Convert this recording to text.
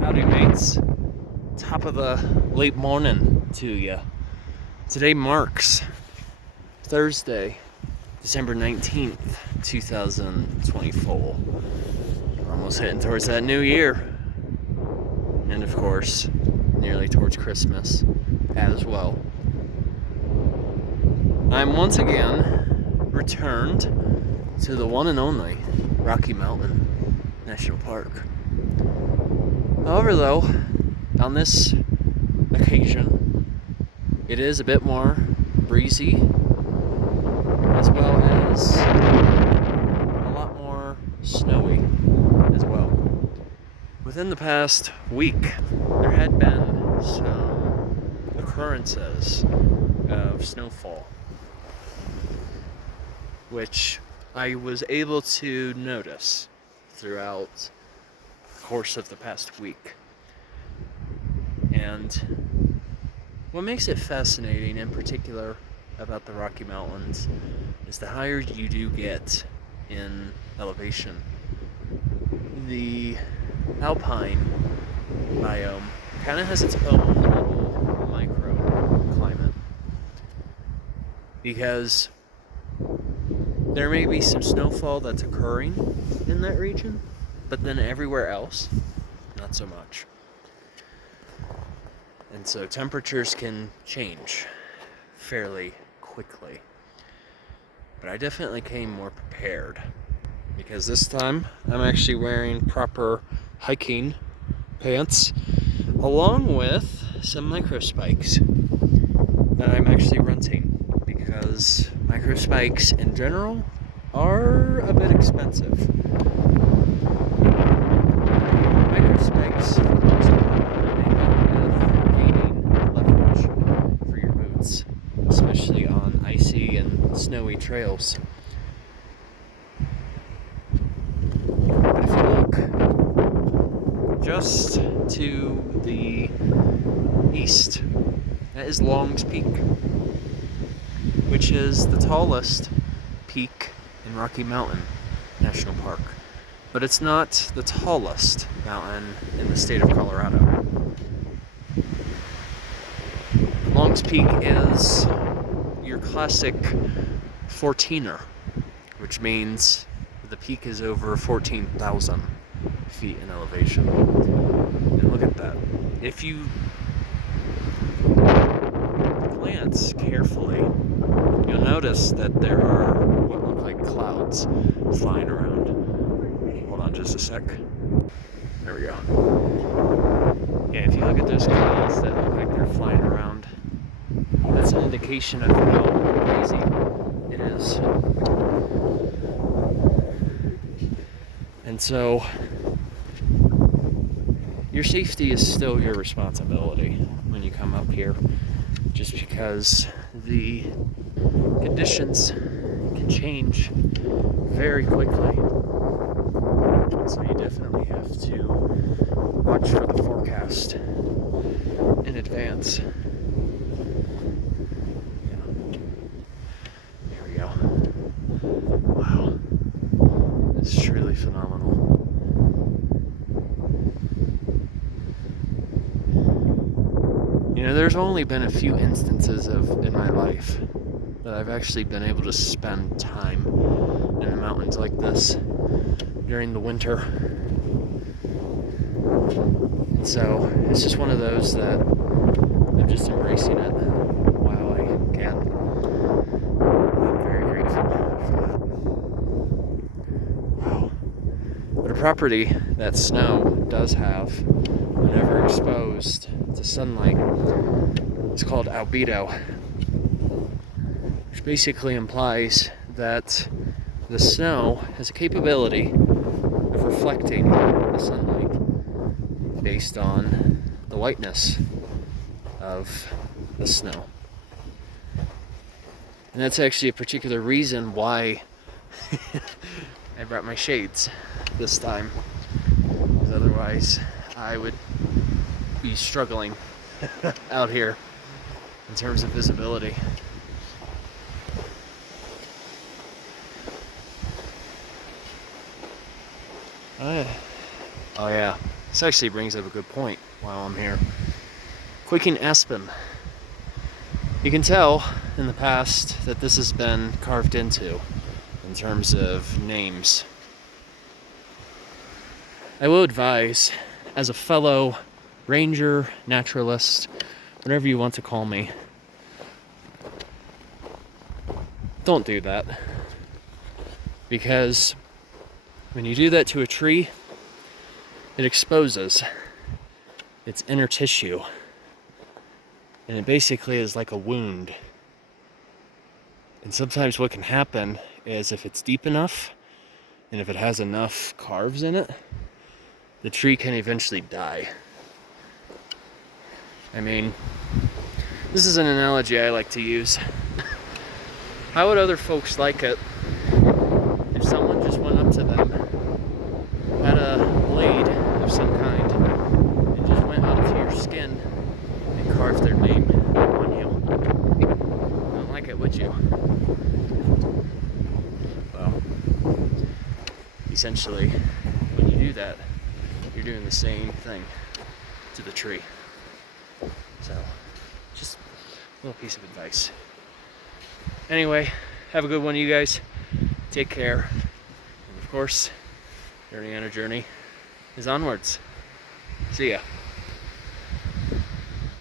Howdy mates, top of the late morning to you. Today marks Thursday, December 19th, 2024. We're almost heading towards that new year. And of course, nearly towards Christmas as well. I'm once again returned to the one and only Rocky Mountain National Park. However, though, on this occasion, it is a bit more breezy, as well as a lot more snowy as well. Within the past week, there had been some occurrences of snowfall, which I was able to notice throughout the course of the past week. And what makes it fascinating in particular about the Rocky Mountains is the higher you do get in elevation, the alpine biome kind of has its own little microclimate, because there may be some snowfall that's occurring in that region, but then everywhere else, not so much. And so temperatures can change fairly quickly. But I definitely came more prepared, because this time I'm actually wearing proper hiking pants along with some Microspikes that I'm actually renting, because Microspikes in general are a bit expensive. Microspikes, for the most part, they help with gaining leverage for your boots, especially on icy and snowy trails. But if you look just to the east, that is Long's Peak, which is the tallest peak in Rocky Mountain National Park. But it's not the tallest mountain in the state of Colorado. Long's Peak is your classic 14er, which means the peak is over 14,000 feet in elevation. And look at that. If you glance carefully, you'll notice that there are what look like clouds flying around. Hold on just a sec. There we go. Yeah, if you look at those clouds that look like they're flying around, that's an indication of how crazy it is. And so, your safety is still your responsibility when you come up here, just because the conditions can change very quickly. So you definitely have to watch for the forecast in advance. Yeah. There we go. Wow. This is truly phenomenal. You know, there's only been a few instances in my life that I've actually been able to spend time in the mountains like this during the winter. And so it's just one of those that I'm just embracing it while I can. I'm very grateful for that. Wow. But a property that snow does have, whenever exposed to sunlight, is called albedo, which basically implies that the snow has a capability of reflecting the sunlight based on the whiteness of the snow. And that's actually a particular reason why I brought my shades this time, because otherwise I would be struggling out here in terms of visibility. Oh yeah. This actually brings up a good point while I'm here. Quaking aspen. You can tell in the past that this has been carved into in terms of names. I will advise, as a fellow ranger, naturalist, whatever you want to call me, don't do that. Because when you do that to a tree, it exposes its inner tissue. And it basically is like a wound. And sometimes what can happen is if it's deep enough, and if it has enough carves in it, the tree can eventually die. I mean, this is an analogy I like to use. How would other folks like it if someone just went up to them, had a blade of some kind, and just went up to your skin and carved their name on you? You don't like it, would you? Well, essentially, when you do that, you're doing the same thing to the tree. So, just a little piece of advice. Anyway, have a good one, you guys. Take care. And of course, Journey on a Journey is onwards. See ya.